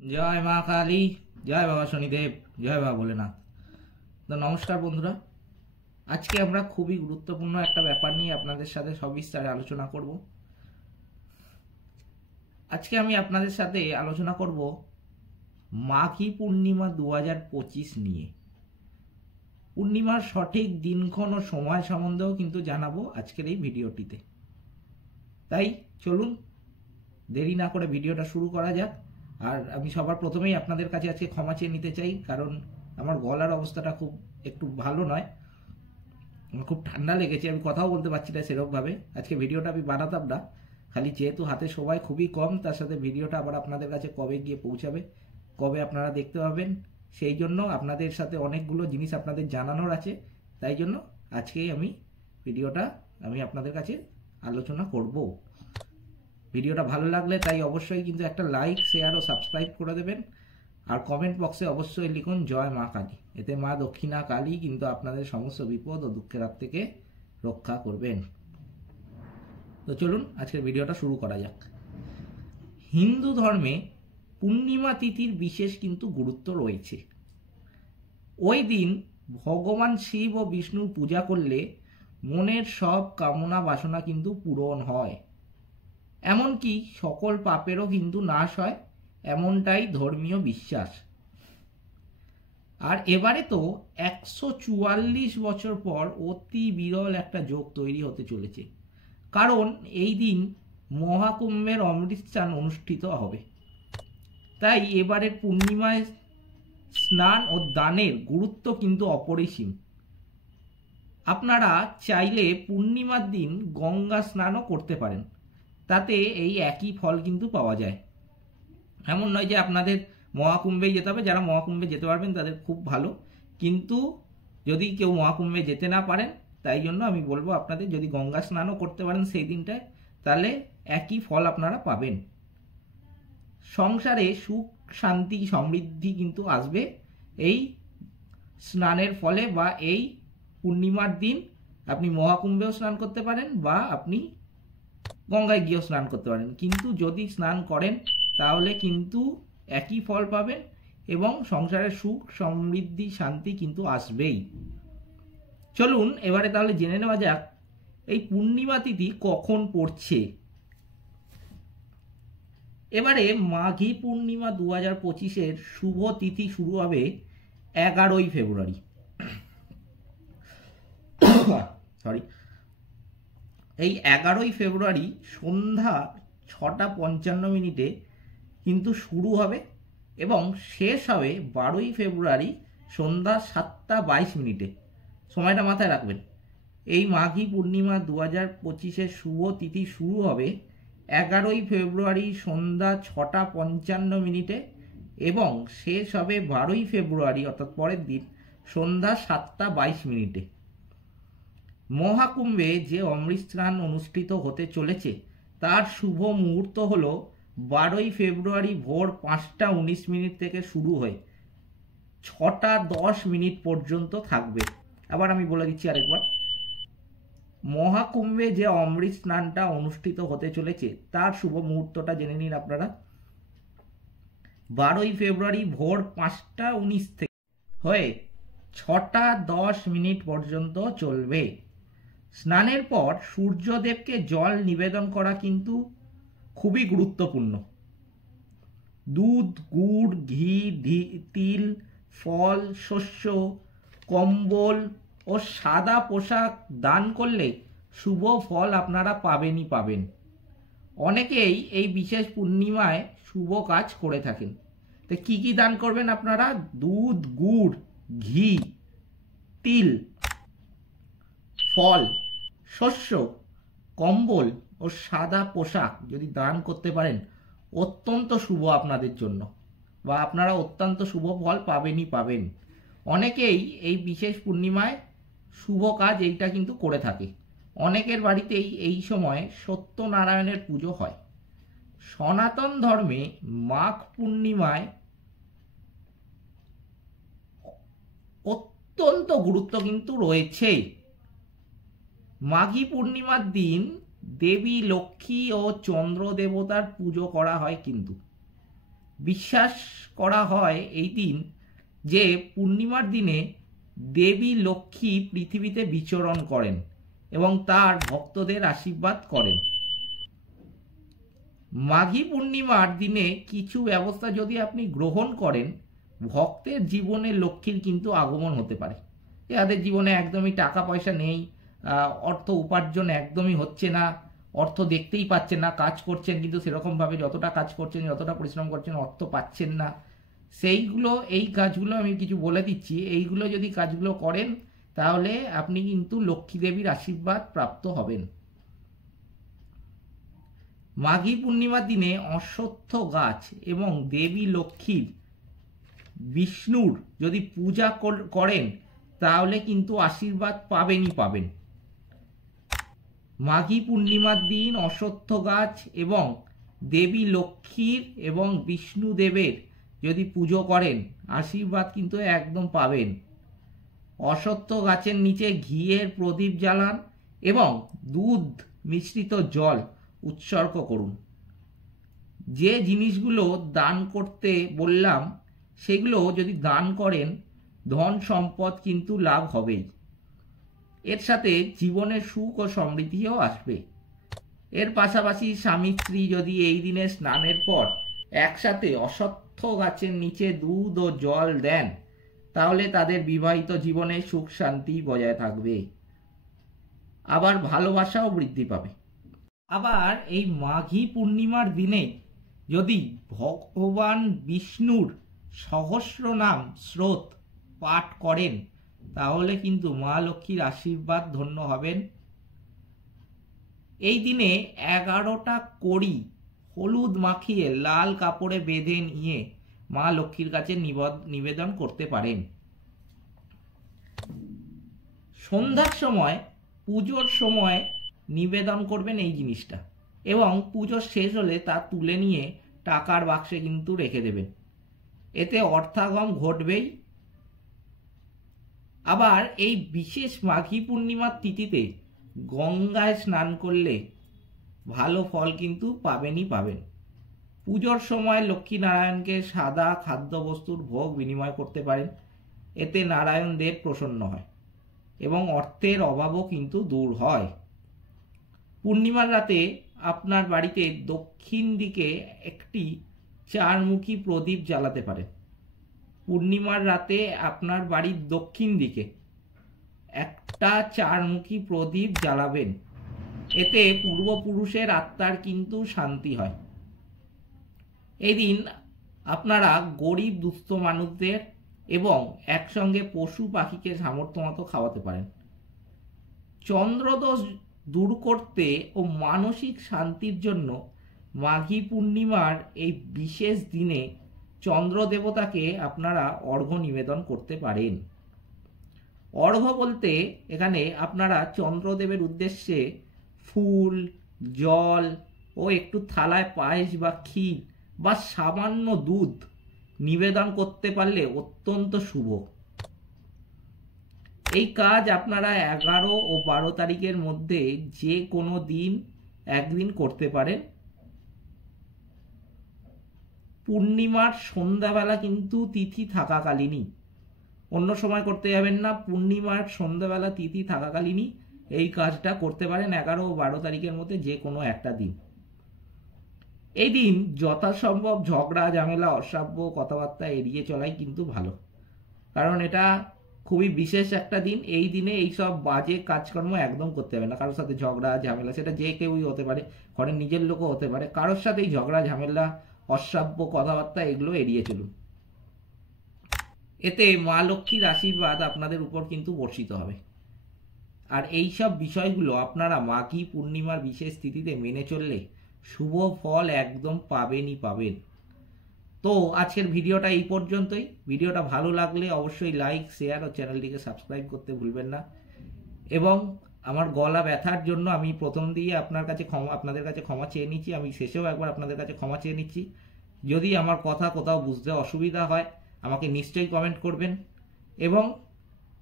জয় মা কালী, জয় বাবা শনিদেব, জয় বাবা ভোলেনাথ। তো নমস্কার বন্ধুরা, আজকে আমরা খুবই গুরুত্বপূর্ণ একটা ব্যাপার নিয়ে আপনাদের সাথে সবিস্তারে আলোচনা করব। আজকে আমি আপনাদের সাথে আলোচনা করব মাঘী পূর্ণিমা 2025 নিয়ে। পূর্ণিমার সঠিক দিনক্ষণ ও সময় সম্বন্ধেও কিন্তু জানাবো আজকের এই ভিডিওটিতে। তাই চলুন দেরি না করে ভিডিওটা শুরু করা যাক। আর আমি সবার প্রথমেই আপনাদের কাছে আজকে ক্ষমা চেয়ে নিতে চাই, কারণ আমার গলার অবস্থাটা খুব একটু ভালো নয়, আমার খুব ঠান্ডা লেগেছে, আমি কথাও বলতে পারছি না সেরকমভাবে। আজকে ভিডিওটা আমি বানাতাম না, খালি যেহেতু হাতে সময় খুবই কম, তার সাথে ভিডিওটা আবার আপনাদের কাছে কবে গিয়ে পৌঁছাবে, কবে আপনারা দেখতে পাবেন, সেই জন্য আপনাদের সাথে অনেকগুলো জিনিস আপনাদের জানানোর আছে। তাই জন্য আজকেই ভিডিওটা আমি আপনাদের কাছে আলোচনা করব। ভিডিওটা ভালো লাগলে তাই অবশ্যই কিন্তু একটা লাইক, শেয়ার ও সাবস্ক্রাইব করে দেবেন। আর কমেন্ট বক্সে অবশ্যই লিখুন জয় মা কালী। এতে মা দক্ষিণা কালী কিন্তু আপনাদের সমস্ত বিপদ ও দুঃখের হাত থেকে রক্ষা করবেন। তো চলুন আজকের ভিডিওটা শুরু করা যাক। হিন্দু ধর্মে পূর্ণিমা তিথির বিশেষ কিন্তু গুরুত্ব রয়েছে। ওই দিন ভগবান শিব ও বিষ্ণুর পূজা করলে মনের সব কামনা বাসনা কিন্তু পূরণ হয়, এমনকি সকল পাপেরও কিন্তু নাশ হয়, এমনটাই ধর্মীয় বিশ্বাস। আর এবারে তো 144 বছর পর অতি বিরল একটা যোগ তৈরি হতে চলেছে, কারণ এই দিন মহাকুম্ভের অমৃত স্নান অনুষ্ঠিত হবে। তাই এবারের পূর্ণিমায় স্নান ও দানের গুরুত্ব কিন্তু অপরিসীম। আপনারা চাইলে পূর্ণিমার দিন গঙ্গা স্নানও করতে পারেন, তাতে এই একই ফল কিন্তু পাওয়া যায়। এমন নয় যে আপনাদের মহাকুম্ভে যেতে হবে, যারা মহাকুম্ভে যেতে পারবেন তাদের খুব ভালো, কিন্তু যদি কেউ মহাকুম্ভে যেতে না পারেন, তাই জন্য আমি বলবো আপনাদের যদি গঙ্গা স্নানও করতে পারেন সেই দিনটায়, তাহলে একই ফল আপনারা পাবেন। সংসারে সুখ, শান্তি, সমৃদ্ধি কিন্তু আসবে এই স্নানের ফলে, বা এই পূর্ণিমার দিন আপনি মহাকুম্ভেও স্নান করতে পারেন বা আপনি গঙ্গায় গিয়েও স্নান করতে পারেন, কিন্তু যদি স্নান করেন তাহলে কিন্তু একই ফল পাবেন এবং সংসারের সুখ, সমৃদ্ধি, শান্তি কিন্তু আসবেই। চলুন এবারে তাহলে জেনে নেওয়া যাক এই পূর্ণিমা তিথি কখন পড়ছে। এবারে মাঘী পূর্ণিমা 2025 শুভ তিথি শুরু হবে 11ই ফেব্রুয়ারি। সরি, এই 11ই ফেব্রুয়ারি সন্ধ্যা 6:55 কিন্তু শুরু হবে এবং শেষ হবে 12ই ফেব্রুয়ারি সন্ধ্যা 7:22। সময়টা মাথায় রাখবেন। এই মাঘী পূর্ণিমা 2025 শুভ তিথি শুরু হবে 11ই ফেব্রুয়ারি সন্ধ্যা 6:55 এবং শেষ হবে 12ই ফেব্রুয়ারি অর্থাৎ পরের দিন সন্ধ্যা 7:22। মহাকুম্ভে যে অমৃত স্নান অনুষ্ঠিত হতে চলেছে তার শুভ মুহূর্ত হল 12ই ফেব্রুয়ারি ভোর 5:19 থেকে শুরু হয়ে 6:10 পর্যন্ত থাকবে। আবার আমি বলে দিচ্ছি আরেকবার, মহাকুম্ভে যে অমৃত স্নানটা অনুষ্ঠিত হতে চলেছে তার শুভ মুহূর্তটা জেনে নিন আপনারা। 12ই ফেব্রুয়ারি ভোর 5:19 থেকে হয়ে 6:10 পর্যন্ত চলবে। স্নানের পর সূর্যদেবকে জল নিবেদন করা কিন্তু খুবই গুরুত্বপূর্ণ। দুধ, গুড়, ঘি, তিল, ফল, শস্য, কম্বল ও সাদা পোশাক দান করলে শুভ ফল আপনারা পাবেনই পাবেন। অনেকেই এই বিশেষ পূর্ণিমায় শুভ কাজ করে থাকেন। তো কি কি দান করবেন আপনারা? দুধ, গুড়, ঘি, তিল, ফল, শস্য, কম্বল ও সাদা পোশাক যদি দান করতে পারেন অত্যন্ত শুভ আপনাদের জন্য, বা আপনারা অত্যন্ত শুভ ফল পাবেনই পাবেন। অনেকেই এই বিশেষ পূর্ণিমায় শুভ কাজ এইটা কিন্তু করে থাকে। অনেকের বাড়িতেই এই সময় সত্যনারায়ণের পুজো হয়। সনাতন ধর্মে মাঘ পূর্ণিমায় অত্যন্ত গুরুত্ব কিন্তু রয়েছে। মাঘী পূর্ণিমার দিন দেবী লক্ষ্মী ও চন্দ্র দেবতার পুজো করা হয় কিন্তু বিশ্বাস করা হয় এই দিন যে পূর্ণিমার দিনে দেবী লক্ষ্মী পৃথিবীতে বিচরণ করেন এবং তার ভক্তদের আশীর্বাদ করেন। মাঘী পূর্ণিমার দিনে কিছু ব্যবস্থা যদি আপনি গ্রহণ করেন, ভক্তের জীবনে লক্ষ্মীর কিন্তু আগমন হতে পারে। যাদের জীবনে একদমই টাকা পয়সা নেই, অর্থ উপার্জন একদমই হচ্ছে না, অর্থ দেখতেই পাচ্ছেন না, কাজ করছেন কিন্তু সেরকমভাবে যতটা কাজ করছেন, যতটা পরিশ্রম করছেন অর্থ পাচ্ছেন না, এই কাজগুলো আমি কিছু বলে দিচ্ছি, এইগুলো যদি কাজগুলো করেন তাহলে আপনি কিন্তু লক্ষ্মী দেবীর আশীর্বাদ প্রাপ্ত হবেন। মাঘী পূর্ণিমার দিনে অশ্বত্থ গাছ এবং দেবী লক্ষ্মীর, বিষ্ণুর যদি পূজা করেন তাহলে কিন্তু আশীর্বাদ পাবেনই পাবেন। মাঘী পূর্ণিমার দিন অশ্বত্থ গাছ এবং দেবী লক্ষ্মীর এবং বিষ্ণুদেবের যদি পুজো করেন আশীর্বাদ কিন্তু একদম পাবেন। অশ্বত্থ গাছের নিচে ঘিয়ের প্রদীপ জ্বালান এবং দুধ মিশ্রিত জল উৎসর্গ করুন। যে জিনিসগুলো দান করতে বললাম সেগুলো যদি দান করেন ধন সম্পদ কিন্তু লাভ হবেই, এর সাথে জীবনের সুখ ও সমৃদ্ধিও আসবে। এর পাশাপাশি স্বামী স্ত্রী যদি এই দিনে স্নানের পর একসাথে অশ্বত্থ গাছের নিচে দুধ ও জল দেন তাহলে তাদের বিবাহিত জীবনে সুখ শান্তি বজায় থাকবে, আবার ভালোবাসাও বৃদ্ধি পাবে। আবার এই মাঘী পূর্ণিমার দিনে যদি ভগবান বিষ্ণুর সহস্র নাম স্রোত পাঠ করেন তাহলে কিন্তু মা লক্ষ্মীর আশীর্বাদ ধন্য হবেন। এই দিনে 11টা কড়ি হলুদ মাখিয়ে লাল কাপড়ে বেঁধে নিয়ে মা লক্ষ্মীর কাছে নিবেদন করতে পারেন। সন্ধ্যার সময়, পুজোর সময় নিবেদন করবেন এই জিনিসটা, এবং পুজো শেষ হলে তা তুলে নিয়ে টাকার বাক্সে কিন্তু রেখে দেবেন, এতে অর্থাগম ঘটবেই। আবার এই বিশেষ মাঘী পূর্ণিমার তিথিতে গঙ্গায় স্নান করলে ভালো ফল কিন্তু পাবেনই পাবেন। পুজোর সময় লক্ষ্মীনারায়ণকে সাদা খাদ্যবস্তুর ভোগ বিনিময় করতে পারেন, এতে নারায়ণ দেব প্রসন্ন হয় এবং অর্থের অভাবও কিন্তু দূর হয়। পূর্ণিমার রাতে আপনার বাড়িতে দক্ষিণ দিকে একটি চারমুখী প্রদীপ জ্বালাতে পারেন। পূর্ণিমার রাতে আপনার বাড়ির দক্ষিণ দিকে একটা চারমুখী প্রদীপ জ্বালাবেন, এতে পূর্বপুরুষের আত্মার কিন্তু শান্তি হয়। এই দিন আপনারা গরিব দুস্থ মানুষদের এবং একসঙ্গে পশু পাখিকে সামর্থ্য মতো খাওয়াতে পারেন। চন্দ্রদোষ দূর করতে ও মানসিক শান্তির জন্য মাঘী পূর্ণিমার এই বিশেষ দিনে চন্দ্র দেবতাকে আপনারা অর্ঘ্য নিবেদন করতে পারেন। অর্ঘ্য বলতে এখানে আপনারা চন্দ্রদেবের উদ্দেশ্যে ফুল, জল ও একটু থালায় পায়েস বা ক্ষীর বা সামান্য দুধ নিবেদন করতে পারলে অত্যন্ত শুভ। এই কাজ আপনারা 11 ও 12 তারিখের মধ্যে যে কোনো দিন একদিন করতে পারেন। পূর্ণিমার সন্ধ্যাবেলা কিন্তু তিথি থাকাকালীনই, অন্য সময় করতে যাবেন না, পূর্ণিমার সন্ধ্যাবেলা তিথি থাকাকালীনই এই কাজটা করতে পারেন 11 ও 12 তারিখের মধ্যে যে কোনো একটা দিন। এই দিন যথাসম্ভব ঝগড়া ঝামেলা অশ্রাব্য কথাবার্তা এড়িয়ে চলাই কিন্তু ভালো, কারণ এটা খুবই বিশেষ একটা দিন। এই দিনে এইসব বাজে কাজকর্ম একদম করতে হবে না। কারোর সাথে ঝগড়া ঝামেলা, সেটা যে কেউই হতে পারে, ঘরের নিজের লোকও হতে পারে, কারোর সাথেই ঝগড়া ঝামেলা অশ্রাব্য কথাবার্তা এগুলো এড়িয়ে চলুন, এতে মা লক্ষ্মীর আশীর্বাদ আপনাদের উপর কিন্তু বর্ষিত হবে। আর এই সব বিষয়গুলো আপনারা মাঘী পূর্ণিমার বিশেষ তিথিতে মেনে চললে শুভ ফল একদম পাবেনই পাবেন। তো আজকের ভিডিওটা এই পর্যন্তই। ভিডিওটা ভালো লাগলে অবশ্যই লাইক, শেয়ার ও চ্যানেলটিকে সাবস্ক্রাইব করতে ভুলবেন না। এবং আমার গলা ব্যথার জন্য আমি প্রথম দিয়ে আপনাদের কাছে ক্ষমা চেয়ে নিচ্ছি, আমি শেষেও একবার আপনাদের কাছে ক্ষমা চেয়ে নিচ্ছি। যদি আমার কথা কোথাও বুঝতে অসুবিধা হয় আমাকে নিশ্চয়ই কমেন্ট করবেন, এবং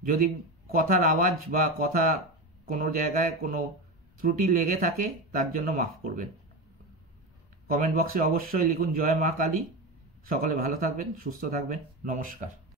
যদি কথার আওয়াজ বা কথা কোনো জায়গায় কোনো ত্রুটি লেগে থাকে তার জন্য মাফ করবেন। কমেন্ট বক্সে অবশ্যই লিখুন জয় মা কালী। সকলে ভালো থাকবেন, সুস্থ থাকবেন। নমস্কার।